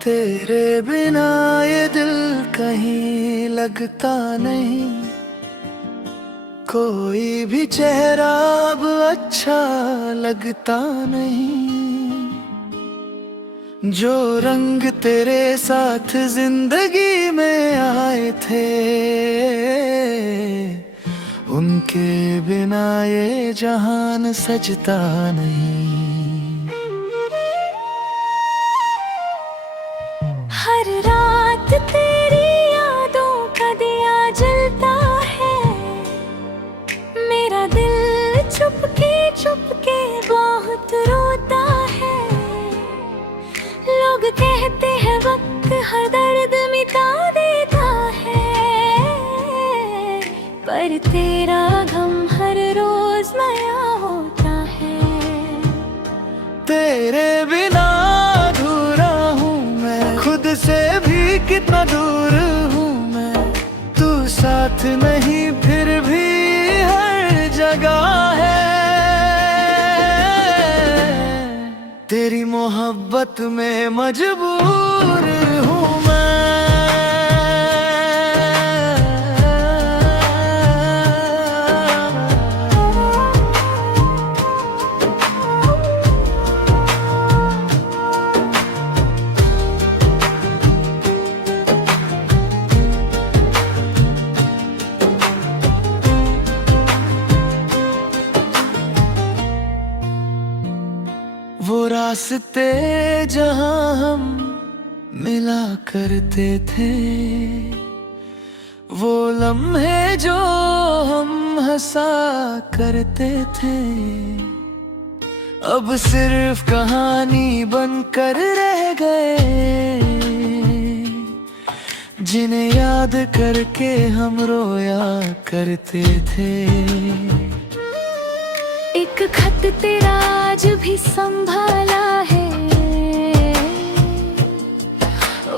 तेरे बिना ये दिल कहीं लगता नहीं। कोई भी चेहरा अब अच्छा लगता नहीं। जो रंग तेरे साथ जिंदगी में आए थे, उनके बिना ये जहान सजता नहीं। हर रात तेरी यादों का दिया जलता है। मेरा दिल चुपके बहुत रोता है। लोग कहते हैं वक्त हर दर्द मिटा देता है, पर तेरा गम हर रोज नया होता है। तेरे बिना अधूरा हूँ मैं, खुद से भी कितना दूर हूँ मैं। तू साथ नहीं फिर भी हर जगह है। तेरी मोहब्बत में मजबूर हूँ मैं। वो रास्ते जहां हम मिला करते थे, वो लम्हे जो हम हंसा करते थे, अब सिर्फ कहानी बनकर रह गए, जिन्हें याद करके हम रोया करते थे। एक खत तेरा आज भी संभाला है,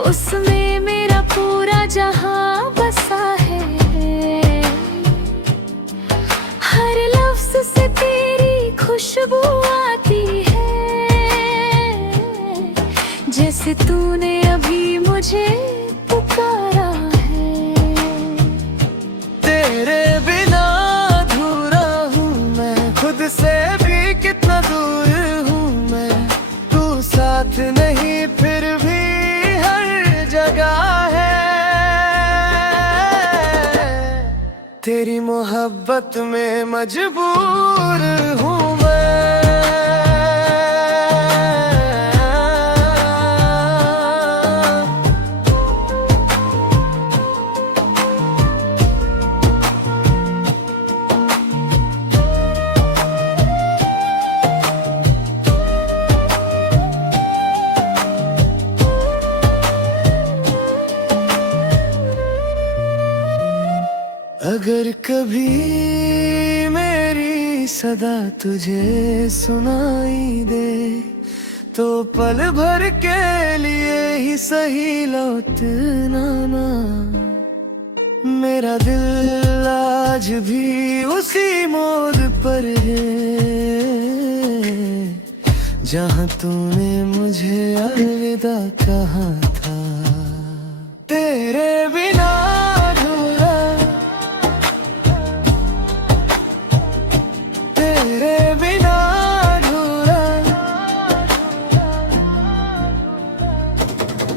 उसमें मेरा पूरा जहां बसा है। हर लफ्ज से तेरी खुशबू आती है, जैसे तूने अभी मुझे पुकारा है। तेरे बिना अधूरा हूँ मैं, खुद से भी कितना दूर हूँ मैं। तू साथ नहीं फिर भी हर जगह है। तेरी मोहब्बत में मजबूर हूँ मैं। अगर कभी मेरी सदा तुझे सुनाई दे, तो पल भर के लिए ही सही लौटना ना। मेरा दिल आज भी उसी मोड़ पर है, जहाँ तूने मुझे अलविदा कहा था। तेरे बिना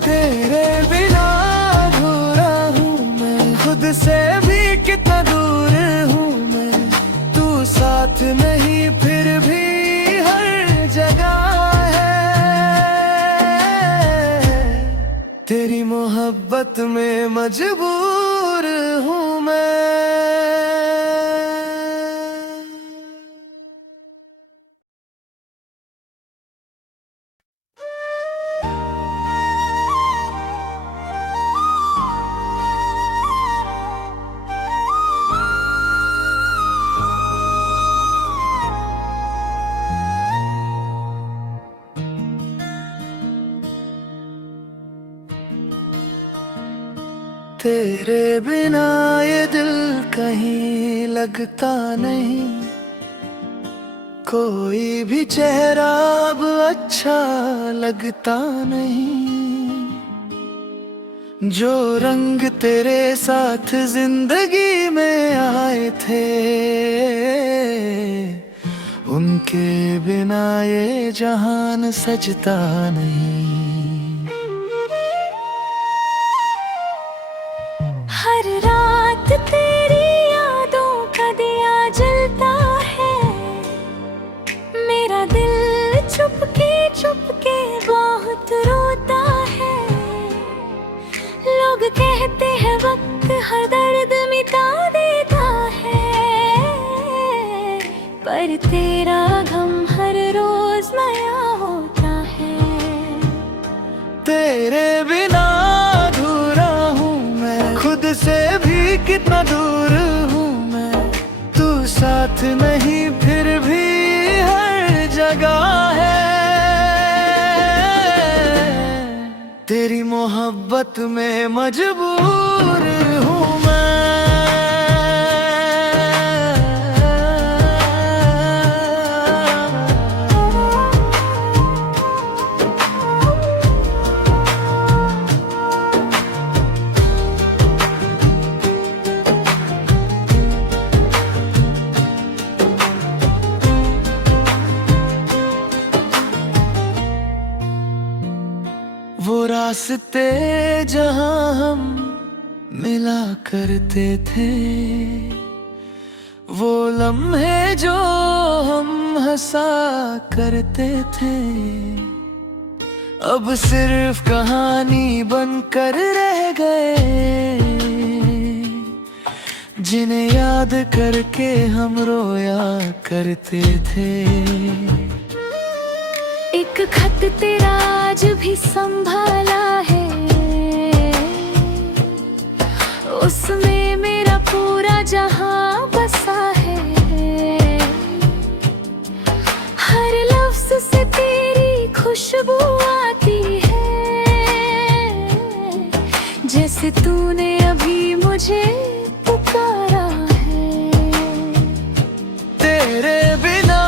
तेरे बिना अधूरा हूँ मैं, खुद से भी कितना दूर हूँ मैं। तू साथ नहीं फिर भी हर जगह है। तेरी मोहब्बत में मजबूर हूँ मैं। तेरे बिना ये दिल कहीं लगता नहीं। कोई भी चेहरा अब अच्छा लगता नहीं। जो रंग तेरे साथ जिंदगी में आए थे, उनके बिना ये जहान सजता नहीं। हर रात तेरी यादों का दिया जलता है, मेरा दिल चुपके चुपके बहुत रोता है। लोग कहते हैं वक्त हर दर्द मिटा देता है, पर तेरा गम हर रोज नया होता है। तेरे बिना अधूरा हूँ मैं, खुद से भी कितना दूर हूँ मैं। तू साथ नहीं फिर भी हर जगह है। तेरी मोहब्बत में मजबूर हूँ मैं। वो रास्ते जहाँ हम मिला करते थे, वो लम्हे जो हम हंसा करते थे, अब सिर्फ कहानी बनकर रह गए, जिन्हें याद करके हम रोया करते थे। एक खत तेरा आज भी संभाला है, उसमें मेरा पूरा जहां बसा है। हर लफ्ज से तेरी खुशबू आती है, जैसे तूने अभी मुझे पुकारा है। तेरे बिना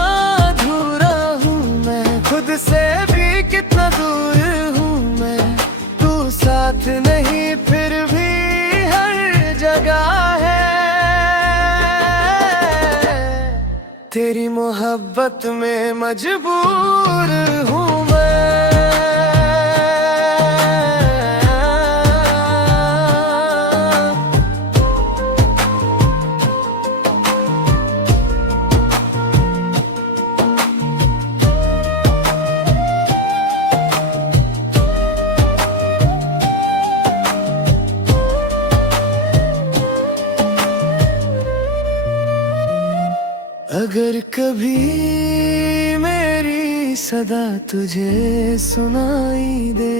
अधूरा हूँ मैं, खुद से भी कितना दूर हूँ मैं। तू साथ नहीं फिर भी हर जगह है। तेरी मोहब्बत में मजबूर हूँ मैं। अगर कभी मेरी सदा तुझे सुनाई दे,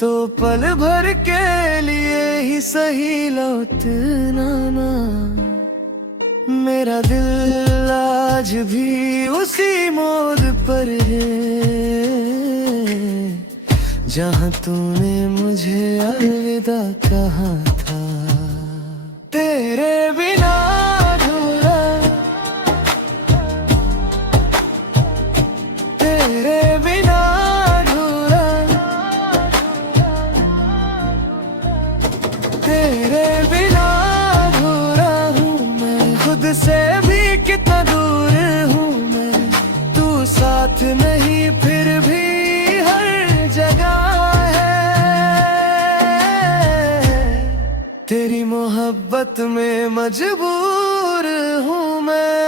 तो पल भर के लिए ही सही लौटना ना। मेरा दिल आज भी उसी मोड़ पर है, जहाँ तूने मुझे अलविदा कहा था। तेरे बिना अधूरा, तेरे बिना अधूरा, तेरे बिना अधूरा हूँ मैं। खुद से भी कितना दूर हूँ मैं। तू साथ नहीं फिर भी हर जगह है। तेरी मोहब्बत में मजबूर हूँ मैं।